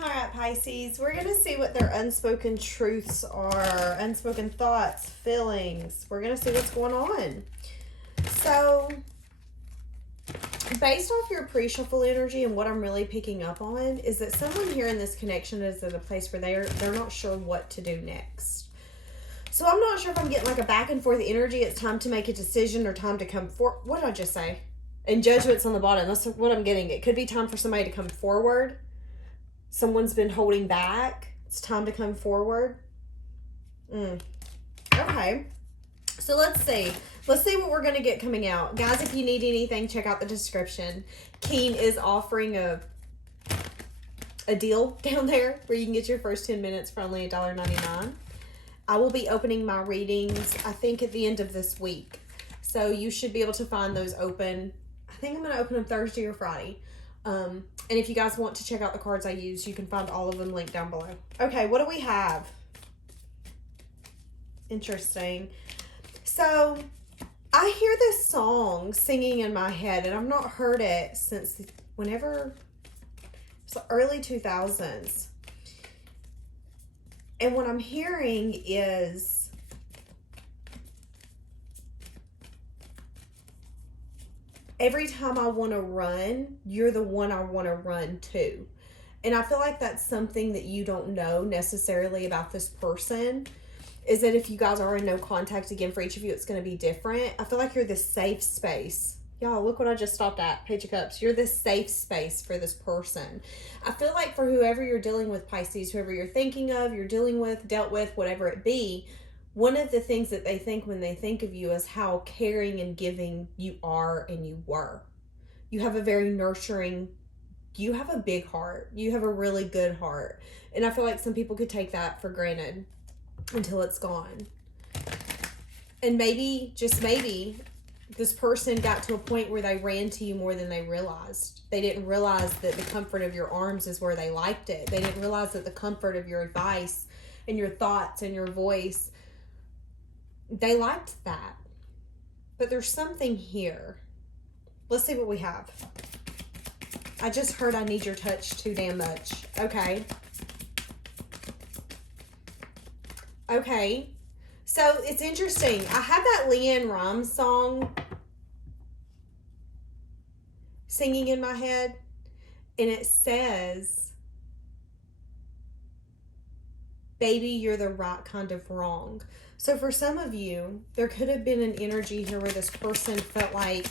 All right, Pisces, we're going to see what their unspoken truths are, unspoken thoughts, feelings. We're going to see what's going on. So, based off your pre-shuffle energy and what I'm really picking up on is that someone here in this connection is at a place where they're not sure what to do next. So I'm not sure if I'm getting like a back and forth energy. It's time to make a decision or time to come forward. What did I just say? And judgment's on the bottom. That's what I'm getting. It could be time for somebody to come forward. Someone's been holding back. It's time to come forward. Okay. So let's see. Let's see what we're going to get coming out. Guys, if you need anything, check out the description. Keen is offering a deal down there where you can get your first 10 minutes for only $1.99. I will be opening my readings, I think, at the end of this week. So you should be able to find those open. I think I'm going to open them Thursday or Friday. And if you guys want to check out the cards I use, you can find all of them linked down below. Okay, what do we have? Interesting. So, I hear this song singing in my head, and I've not heard it since whenever, it's the early 2000s. And what I'm hearing is, every time I want to run, you're the one I want to run to. And I feel like that's something that you don't know necessarily about this person, is that if you guys are in no contact again, for each of you, it's going to be different. I feel like you're this safe space. Y'all, look what I just stopped at. Page of Cups. You're this safe space for this person. I feel like for whoever you're dealing with, Pisces, whoever you're thinking of, you're dealing with, dealt with, whatever it be, one of the things that they think when they think of you is how caring and giving you are and you were. You have a very nurturing, you have a big heart. You have a really good heart. And I feel like some people could take that for granted until it's gone. And maybe, just maybe, this person got to a point where they ran to you more than they realized. They didn't realize that the comfort of your arms is where they liked it. They didn't realize that the comfort of your advice and your thoughts and your voice, they liked that. But there's something here. Let's see what we have. I just heard I need your touch too damn much. Okay. Okay. So it's interesting. I have that Leanne Rhymes song singing in my head. And it says, baby, you're the right kind of wrong. So for some of you, there could have been an energy here where this person felt like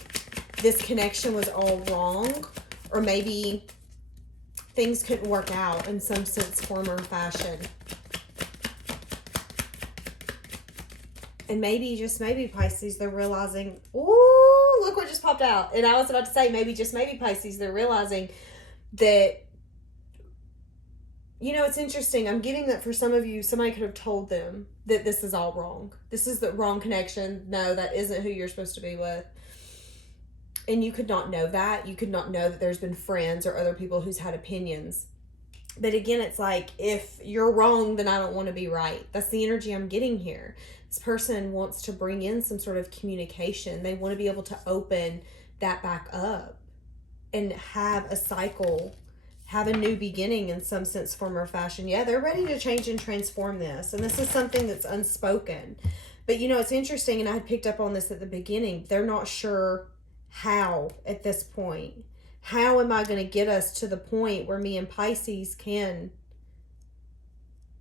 this connection was all wrong, or maybe things couldn't work out in some sense, form, or fashion. And maybe, just maybe, Pisces, they're realizing, ooh, look what just popped out. And I was about to say, maybe, just maybe, Pisces, they're realizing that, you know, it's interesting. I'm getting that for some of you, somebody could have told them that this is all wrong. This is the wrong connection. No, that isn't who you're supposed to be with. And you could not know that. You could not know that there's been friends or other people who's had opinions. But again, it's like, if you're wrong, then I don't want to be right. That's the energy I'm getting here. This person wants to bring in some sort of communication. They want to be able to open that back up and have a cycle, have a new beginning in some sense, form, or fashion. Yeah, they're ready to change and transform this. And this is something that's unspoken. But, you know, it's interesting, and I had picked up on this at the beginning. They're not sure how at this point. How am I going to get us to the point where me and Pisces can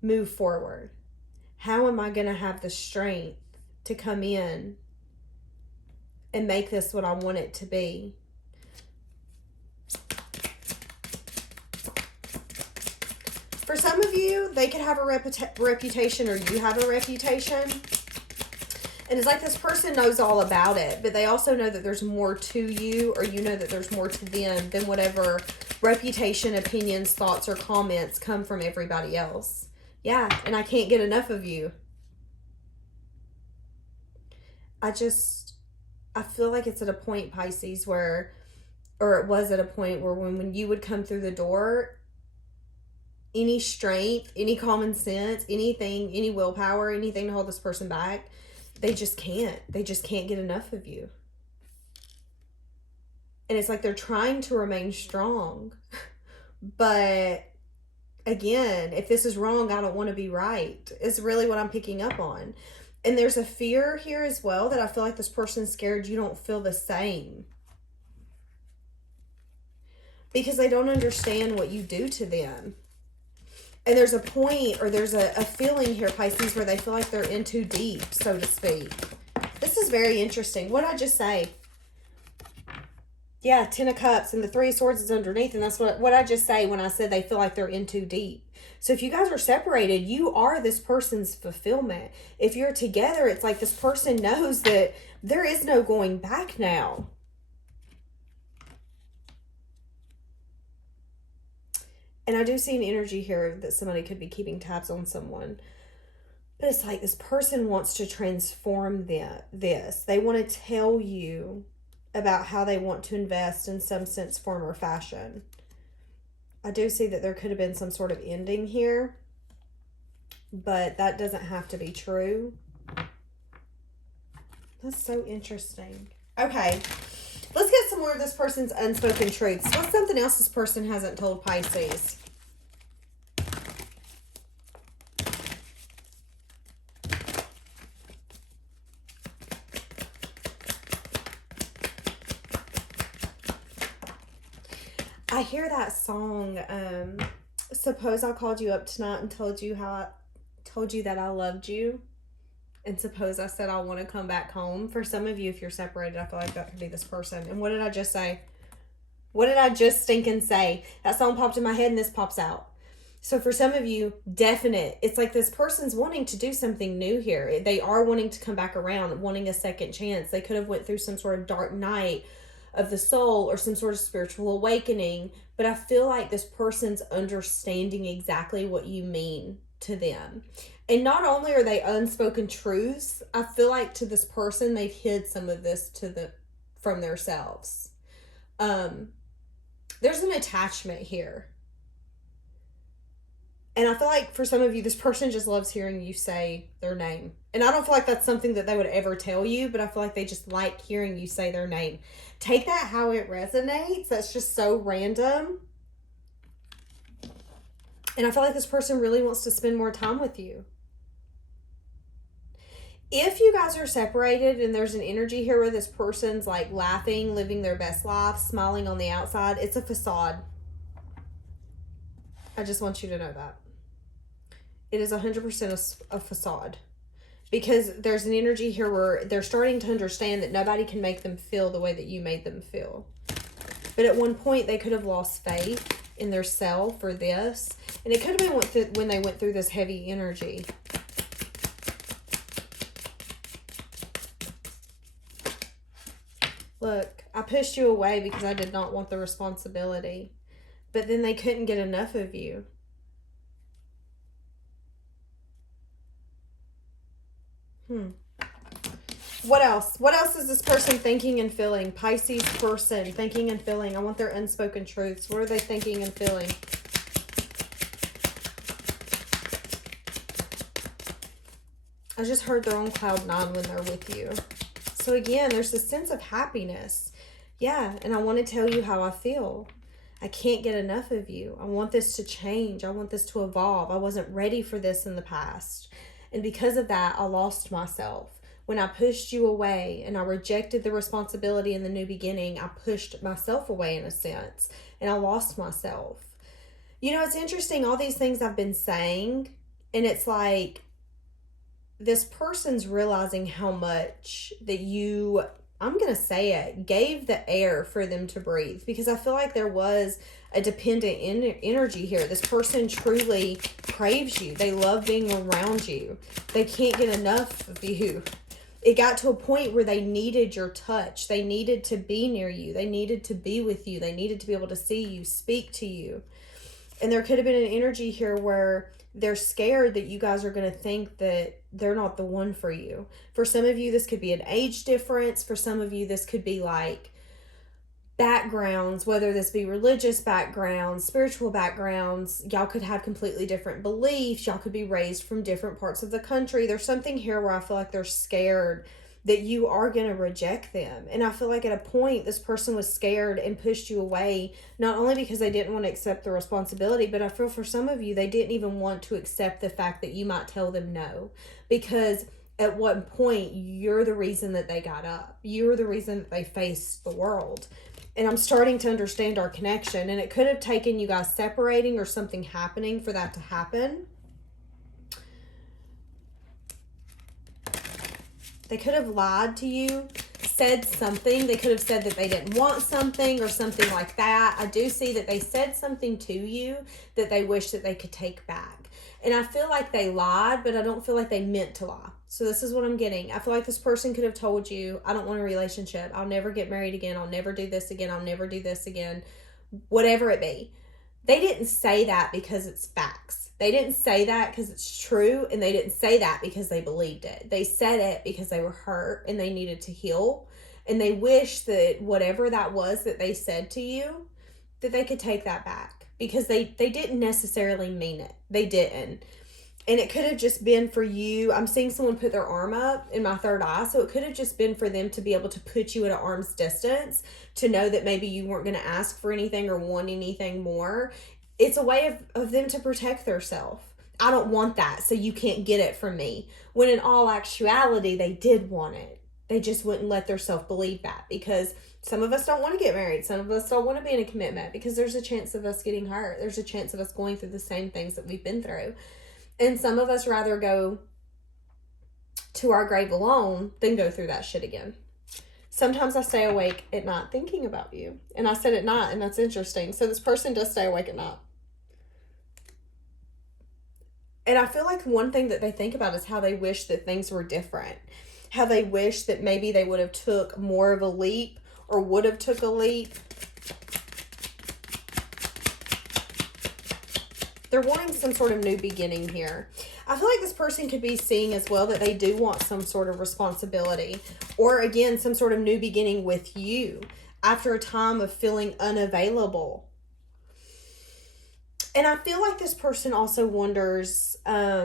move forward? How am I going to have the strength to come in and make this what I want it to be? For some of you, they could have a reputation, or you have a reputation. And it's like this person knows all about it, but they also know that there's more to you, or you know that there's more to them than whatever reputation, opinions, thoughts, or comments come from everybody else. Yeah, and I can't get enough of you. I feel like it's at a point, Pisces, where, or it was at a point where when you would come through the door, any strength, any common sense, anything, any willpower, anything to hold this person back, they just can't. They just can't get enough of you. And it's like they're trying to remain strong, but again, if this is wrong, I don't want to be right, is really what I'm picking up on. And there's a fear here as well that I feel like this person's scared you don't feel the same. Because they don't understand what you do to them. And there's a point, or there's a feeling here, Pisces, where they feel like they're in too deep, so to speak. This is very interesting. What did I just say? Yeah, 10 of Cups, and the 3 of Swords is underneath, and that's what I just say when I said they feel like they're in too deep. So if you guys are separated, you are this person's fulfillment. If you're together, it's like this person knows that there is no going back now. And I do see an energy here that somebody could be keeping tabs on someone. But it's like this person wants to transform this. They want to tell you about how they want to invest in some sense, form, or fashion. I do see that there could have been some sort of ending here. But that doesn't have to be true. That's so interesting. Okay. Let's get some more of this person's unspoken truths. What's something else this person hasn't told Pisces? I hear that song, suppose I called you up tonight and told you that I loved you. And suppose I said I want to come back home. For some of you, if you're separated, I feel like that could be this person. And what did I just say? What did I just stinking say? That song popped in my head and this pops out. So for some of you, definite. It's like this person's wanting to do something new here. They are wanting to come back around, wanting a second chance. They could have went through some sort of dark night of the soul or some sort of spiritual awakening. But I feel like this person's understanding exactly what you mean to them. And not only are they unspoken truths, I feel like to this person, they've hid some of this from themselves. There's an attachment here. And I feel like for some of you, this person just loves hearing you say their name. And I don't feel like that's something that they would ever tell you, but I feel like they just like hearing you say their name. Take that how it resonates. That's just so random. And I feel like this person really wants to spend more time with you. If you guys are separated and there's an energy here where this person's like laughing, living their best life, smiling on the outside, it's a facade. I just want you to know that. It is 100% a facade. Because there's an energy here where they're starting to understand that nobody can make them feel the way that you made them feel. But at one point, they could have lost faith in their self or this. And it could have been when they went through this heavy energy. Look, I pushed you away because I did not want the responsibility. But then they couldn't get enough of you. What else? What else is this person thinking and feeling? Pisces person thinking and feeling. I want their unspoken truths. What are they thinking and feeling? I just heard they're on cloud 9 when they're with you. So again, there's this sense of happiness. Yeah, and I want to tell you how I feel. I can't get enough of you. I want this to change. I want this to evolve. I wasn't ready for this in the past. And because of that, I lost myself. When I pushed you away and I rejected the responsibility in the new beginning, I pushed myself away in a sense. And I lost myself. You know, it's interesting, all these things I've been saying, and it's like this person's realizing how much that you, I'm going to say it, gave the air for them to breathe. Because I feel like there was a dependent energy here. This person truly craves you. They love being around you. They can't get enough of you. It got to a point where they needed your touch. They needed to be near you. They needed to be with you. They needed to be able to see you, speak to you. And there could have been an energy here where they're scared that you guys are going to think that they're not the one for you. For some of you, this could be an age difference. For some of you, this could be like backgrounds, whether this be religious backgrounds, spiritual backgrounds. Y'all could have completely different beliefs. Y'all could be raised from different parts of the country. There's something here where I feel like they're scared that you are going to reject them. And I feel like at a point, this person was scared and pushed you away, not only because they didn't want to accept the responsibility, but I feel for some of you, they didn't even want to accept the fact that you might tell them no. Because at one point, you're the reason that they got up. You're the reason that they faced the world. And I'm starting to understand our connection. And it could have taken you guys separating or something happening for that to happen. They could have lied to you, said something. They could have said that they didn't want something or something like that. I do see that they said something to you that they wish that they could take back. And I feel like they lied, but I don't feel like they meant to lie. So this is what I'm getting. I feel like this person could have told you, I don't want a relationship. I'll never get married again. I'll never do this again. I'll never do this again. Whatever it be. They didn't say that because it's facts. They didn't say that because it's true, and they didn't say that because they believed it. They said it because they were hurt and they needed to heal, and they wish that whatever that was that they said to you, that they could take that back, because they didn't necessarily mean it. They didn't. And it could have just been for you. I'm seeing someone put their arm up in my third eye. So it could have just been for them to be able to put you at an arm's distance, to know that maybe you weren't going to ask for anything or want anything more. It's a way of them to protect themselves. I don't want that, so you can't get it from me. When in all actuality, they did want it. They just wouldn't let themselves believe that, because some of us don't want to get married. Some of us don't want to be in a commitment, because there's a chance of us getting hurt. There's a chance of us going through the same things that we've been through. And some of us rather go to our grave alone than go through that shit again. Sometimes I stay awake at night thinking about you. And I said at night, and that's interesting. So this person does stay awake at night. And I feel like one thing that they think about is how they wish that things were different. How they wish that maybe they would have took more of a leap, or would have took a leap. They're wanting some sort of new beginning here. I feel like this person could be seeing as well that they do want some sort of responsibility, or again, some sort of new beginning with you after a time of feeling unavailable. And I feel like this person also wonders, I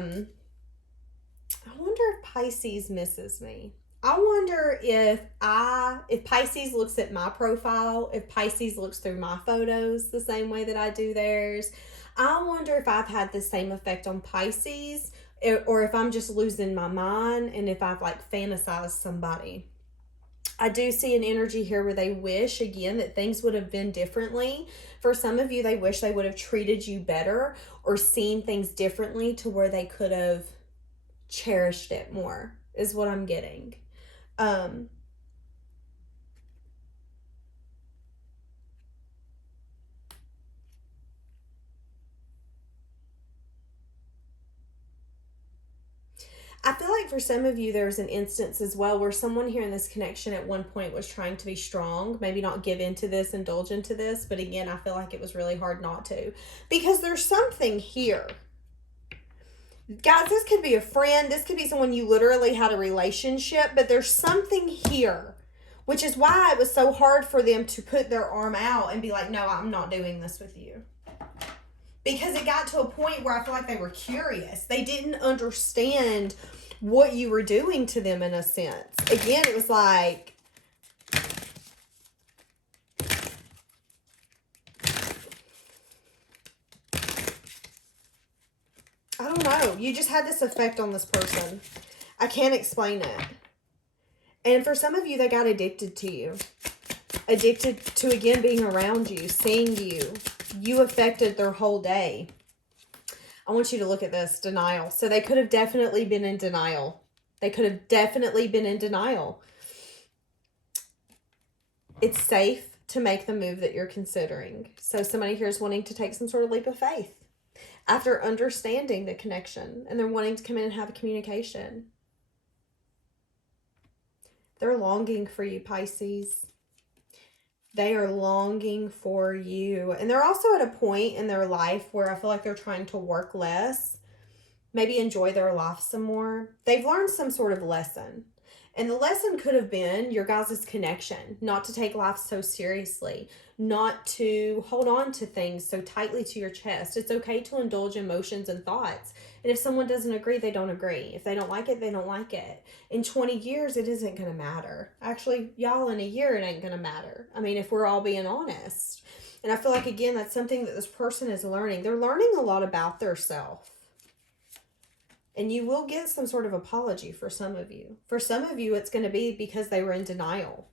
wonder if Pisces misses me. I wonder if Pisces looks at my profile, if Pisces looks through my photos the same way that I do theirs. I wonder if I've had the same effect on Pisces, or if I'm just losing my mind, and if I've like fantasized somebody. I do see an energy here where they wish, again, that things would have been differently. For some of you, they wish they would have treated you better, or seen things differently to where they could have cherished it more, is what I'm getting. I feel like for some of you, there's an instance as well where someone here in this connection at one point was trying to be strong, maybe not give into this, indulge into this. But again, I feel like it was really hard not to, because there's something here. Guys, this could be a friend. This could be someone you literally had a relationship, but there's something here, which is why it was so hard for them to put their arm out and be like, no, I'm not doing this with you. Because it got to a point where I feel like they were curious. They didn't understand what you were doing to them in a sense. Again, it was like, I don't know. You just had this effect on this person. I can't explain it. And for some of you, they got addicted to you. Addicted to, again, being around you, seeing you. You affected their whole day. I want you to look at this. Denial. So they could have definitely been in denial. They could have definitely been in denial. It's safe to make the move that you're considering. So somebody here is wanting to take some sort of leap of faith after understanding the connection, and they're wanting to come in and have a communication. They're longing for you, Pisces. They are longing for you. And they're also at a point in their life where I feel like they're trying to work less, maybe enjoy their life some more. They've learned some sort of lesson. And the lesson could have been your guys' connection, not to take life so seriously, not to hold on to things so tightly to your chest. It's okay to indulge emotions and thoughts. And if someone doesn't agree, they don't agree. If they don't like it, they don't like it. In 20 years, it isn't going to matter. Actually, y'all, in a year, it ain't going to matter. I mean, if we're all being honest. And I feel like, again, that's something that this person is learning. They're learning a lot about their self. And you will get some sort of apology for some of you. For some of you, it's going to be because they were in denial.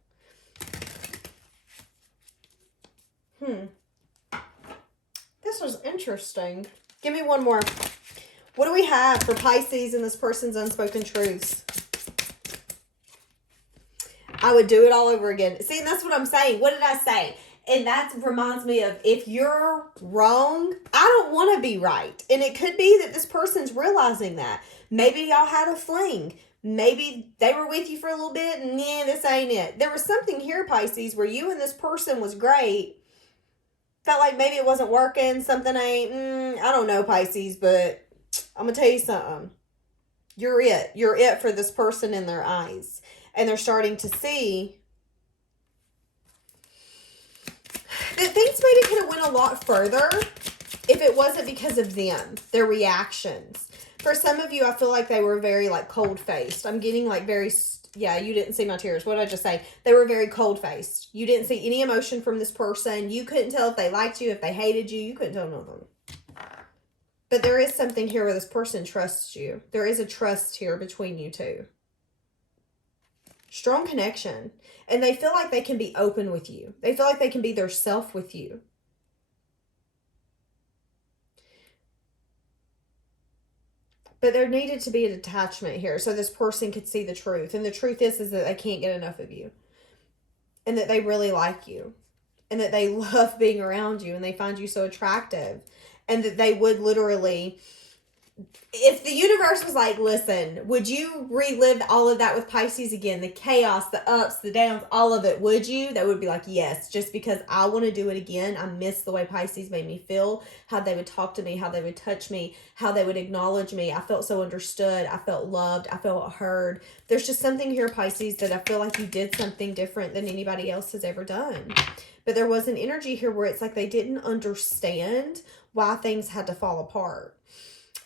This was interesting. Give me one more. What do we have for Pisces in this person's unspoken truths? I would do it all over again. See, and that's what I'm saying. What did I say? And that reminds me of, if you're wrong, I don't want to be right. And it could be that this person's realizing that. Maybe y'all had a fling. Maybe they were with you for a little bit and yeah, this ain't it. There was something here, Pisces, where you and this person was great. Felt like maybe it wasn't working. Something ain't, I don't know, Pisces, but I'm going to tell you something. You're it. You're it for this person in their eyes. And they're starting to see that things maybe could have went a lot further if it wasn't because of them, their reactions. For some of you, I feel like they were very like cold-faced. I'm getting like very, yeah, you didn't see my tears. What did I just say? They were very cold-faced. You didn't see any emotion from this person. You couldn't tell if they liked you, if they hated you. You couldn't tell nothing. But there is something here where this person trusts you. There is a trust here between you two. Strong connection. And they feel like they can be open with you. They feel like they can be their self with you. But there needed to be a detachment here so this person could see the truth. And the truth is that they can't get enough of you. And that they really like you. And that they love being around you. And they find you so attractive. And that they would literally, if the universe was like, listen, would you relive all of that with Pisces again? The chaos, the ups, the downs, all of it. Would you? That would be like, yes, just because I want to do it again. I miss the way Pisces made me feel, how they would talk to me, how they would touch me, how they would acknowledge me. I felt so understood. I felt loved. I felt heard. There's just something here, Pisces, that I feel like you did something different than anybody else has ever done. But there was an energy here where it's like they didn't understand why things had to fall apart.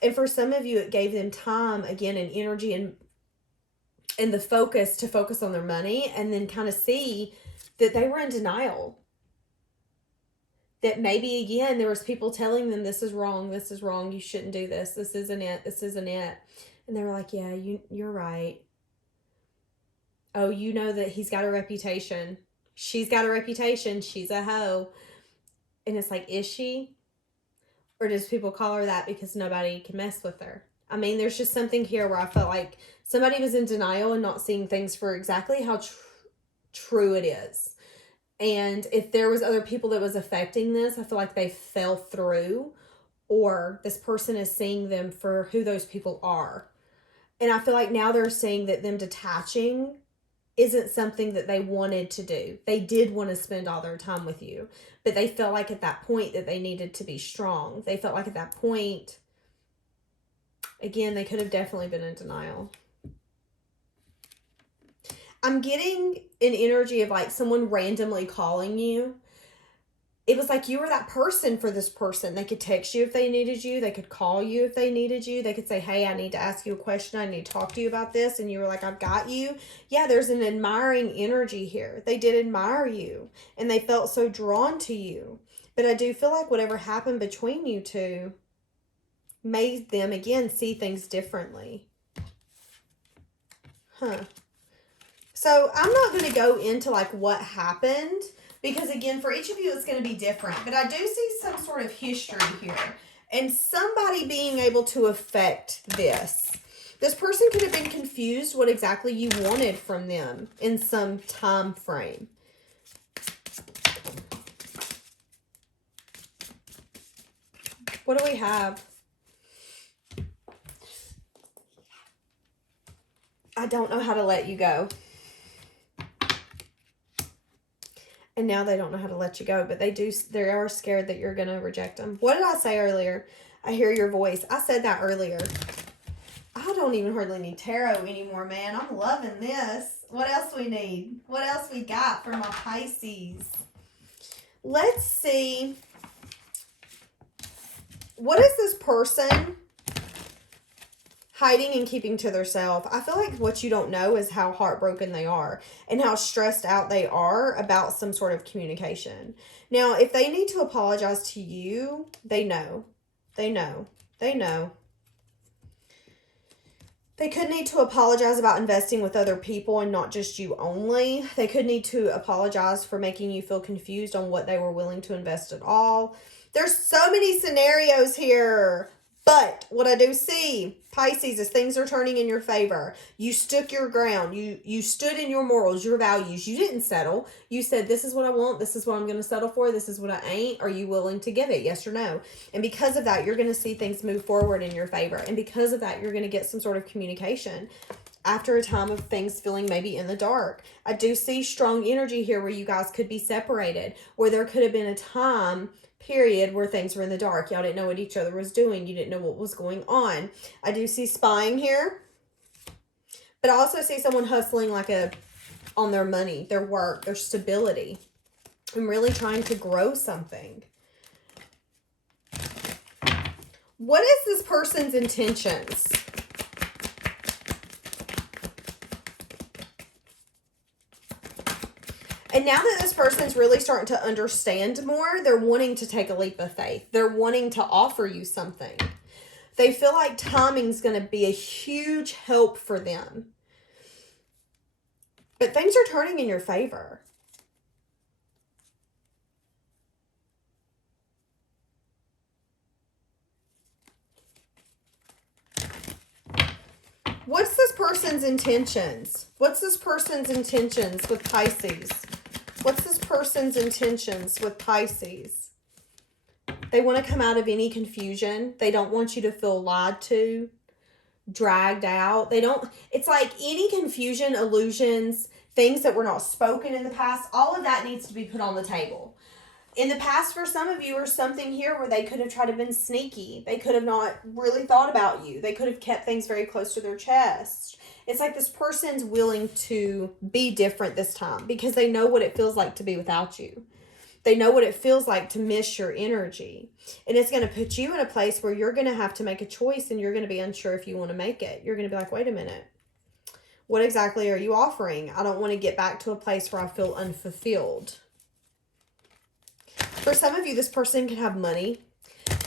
And for some of you, it gave them time, again, and energy and the focus to focus on their money and then kind of see that they were in denial. That maybe, again, there was people telling them, this is wrong, you shouldn't do this, this isn't it. And they were like, yeah, you're right. Oh, you know that he's got a reputation. She's got a reputation. She's a hoe. And it's like, is she? Or does people call her that because nobody can mess with her? I mean, there's just something here where I felt like somebody was in denial and not seeing things for exactly how true it is. And if there was other people that was affecting this, I feel like they fell through, or this person is seeing them for who those people are. And I feel like now they're seeing that them detaching isn't something that they wanted to do. They did want to spend all their time with you, but they felt like at that point that they needed to be strong. They felt like at that point, again, they could have definitely been in denial. I'm getting an energy of like someone randomly calling you. It was like you were that person for this person. They could text you if they needed you. They could call you if they needed you. They could say, hey, I need to ask you a question. I need to talk to you about this. And you were like, I've got you. Yeah, there's an admiring energy here. They did admire you. And they felt so drawn to you. But I do feel like whatever happened between you two made them, again, see things differently. So I'm not going to go into like what happened. Because, again, for each of you, it's going to be different. But I do see some sort of history here. And somebody being able to affect this. This person could have been confused what exactly you wanted from them in some time frame. What do we have? I don't know how to let you go. And now they don't know how to let you go, but they are scared that you're going to reject them. What did I say earlier? I hear your voice. I said that earlier. I don't even hardly need tarot anymore, man. I'm loving this. What else we need? What else we got for my Pisces? let's see. What is this person hiding and keeping to themselves? I feel like what you don't know is how heartbroken they are and how stressed out they are about some sort of communication. Now, if they need to apologize to you, they know. They know. They know. They could need to apologize about investing with other people and not just you only. They could need to apologize for making you feel confused on what they were willing to invest at all. There's so many scenarios here. But what I do see, Pisces, is things are turning in your favor. You stood your ground. You stood in your morals, your values. You didn't settle. You said, this is what I want. This is what I'm going to settle for. This is what I ain't. Are you willing to give it? Yes or no? And because of that, you're going to see things move forward in your favor. And because of that, you're going to get some sort of communication after a time of things feeling maybe in the dark. I do see strong energy here where you guys could be separated, where there could have been a time period where things were in the dark. Y'all didn't know what each other was doing. You didn't know what was going on. I do see spying here. But I also see someone hustling on their money, their work, their stability. And really trying to grow something. What is this person's intentions? And now that this person's really starting to understand more, they're wanting to take a leap of faith. They're wanting to offer you something. They feel like timing's going to be a huge help for them. But things are turning in your favor. What's this person's intentions? What's this person's intentions with Pisces? What's this person's intentions with Pisces? They want to come out of any confusion. They don't want you to feel lied to, dragged out. It's like any confusion, illusions, things that were not spoken in the past, all of that needs to be put on the table. In the past, for some of you, or something here where they could have tried to been sneaky. They could have not really thought about you. They could have kept things very close to their chest. It's like this person's willing to be different this time because they know what it feels like to be without you. They know what it feels like to miss your energy. And it's going to put you in a place where you're going to have to make a choice and you're going to be unsure if you want to make it. You're going to be like, wait a minute. What exactly are you offering? I don't want to get back to a place where I feel unfulfilled. For some of you, this person could have money.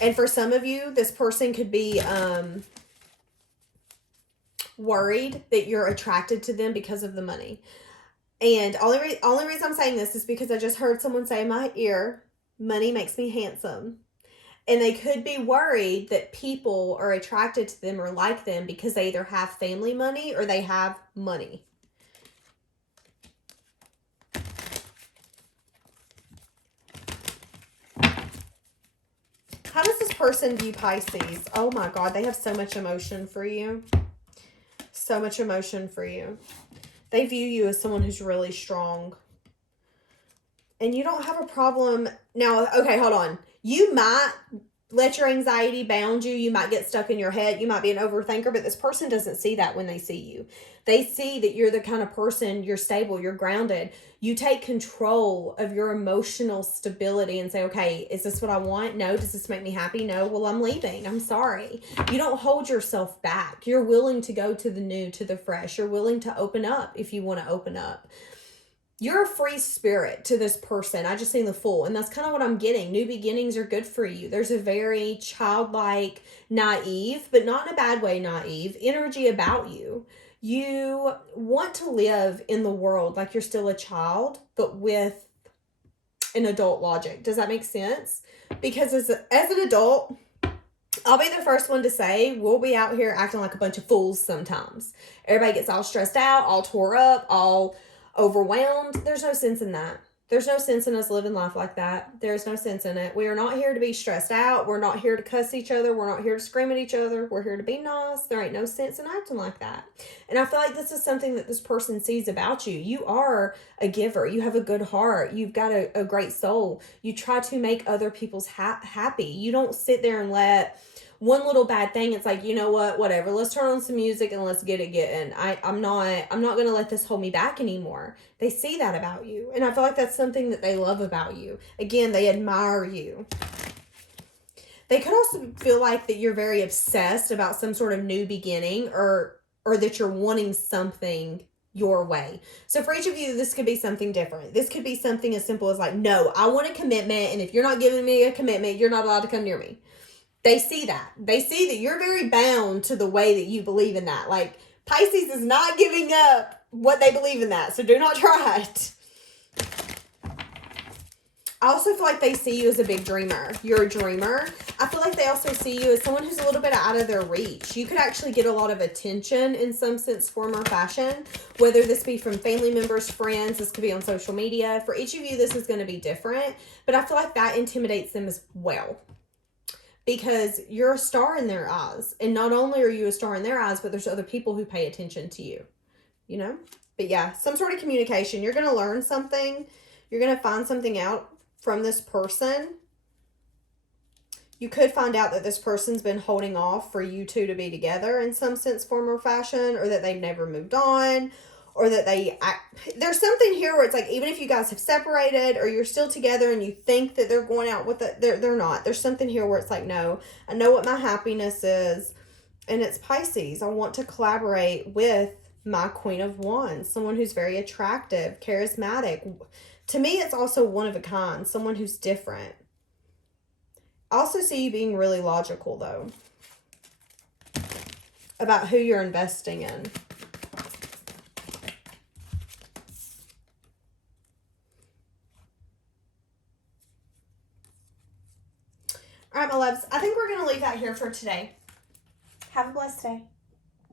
And for some of you, this person could be worried that you're attracted to them because of the money. And only reason I'm saying this is because I just heard someone say in my ear, money makes me handsome. And they could be worried that people are attracted to them or like them because they either have family money or they have money. How does this person view Pisces? Oh my God, they have so much emotion for you. So much emotion for you. They view you as someone who's really strong. And you don't have a problem. Now, okay, hold on. You might let your anxiety bound you. You might get stuck in your head. You might be an overthinker, but this person doesn't see that when they see you. They see that you're the kind of person, you're stable, you're grounded. You take control of your emotional stability and say, okay, is this what I want? No. Does this make me happy? No. Well, I'm leaving. I'm sorry. You don't hold yourself back. You're willing to go to the new, to the fresh. You're willing to open up if you want to open up. You're a free spirit to this person. I just seen the Fool. And that's kind of what I'm getting. New beginnings are good for you. There's a very childlike, naive, but not in a bad way, naive energy about you. You want to live in the world like you're still a child, but with an adult logic. Does that make sense? Because as an adult, I'll be the first one to say we'll be out here acting like a bunch of fools sometimes. Everybody gets all stressed out, all tore up, all overwhelmed. There's no sense in that. There's no sense in us living life like that. There's no sense in it. We are not here to be stressed out. We're not here to cuss each other. We're not here to scream at each other. We're here to be nice. There ain't no sense in acting like that. And I feel like this is something that this person sees about you. You are a giver. You have a good heart. You've got a great soul. You try to make other people's happy. You don't sit there and let one little bad thing, it's like, you know what, whatever, let's turn on some music and let's get it getting. I'm not going to let this hold me back anymore. They see that about you. And I feel like that's something that they love about you. Again, they admire you. They could also feel like that you're very obsessed about some sort of new beginning, or that you're wanting something your way. So for each of you, this could be something different. This could be something as simple as like, no, I want a commitment, and if you're not giving me a commitment, you're not allowed to come near me. They see that. They see that you're very bound to the way that you believe in that. Like, Pisces is not giving up what they believe in that, so do not try it. I also feel like they see you as a big dreamer. You're a dreamer. I feel like they also see you as someone who's a little bit out of their reach. You could actually get a lot of attention in some sense, form, or fashion, whether this be from family members, friends, this could be on social media. For each of you, this is going to be different, but I feel like that intimidates them as well, because you're a star in their eyes. And not only are you a star in their eyes, but there's other people who pay attention to you, you know? But yeah, some sort of communication. You're going to learn something. You're going to find something out from this person. You could find out that this person's been holding off for you two to be together in some sense, form, or fashion, or that they've never moved on, or that there's something here where it's like, even if you guys have separated or you're still together and you think that they're going out with it, they're not. There's something here where it's like, no, I know what my happiness is, and it's Pisces. I want to collaborate with my Queen of Wands, someone who's very attractive, charismatic. To me, it's also one of a kind, someone who's different. I also see you being really logical, though, about who you're investing in. All right, my loves, I think we're going to leave that here for today. Have a blessed day.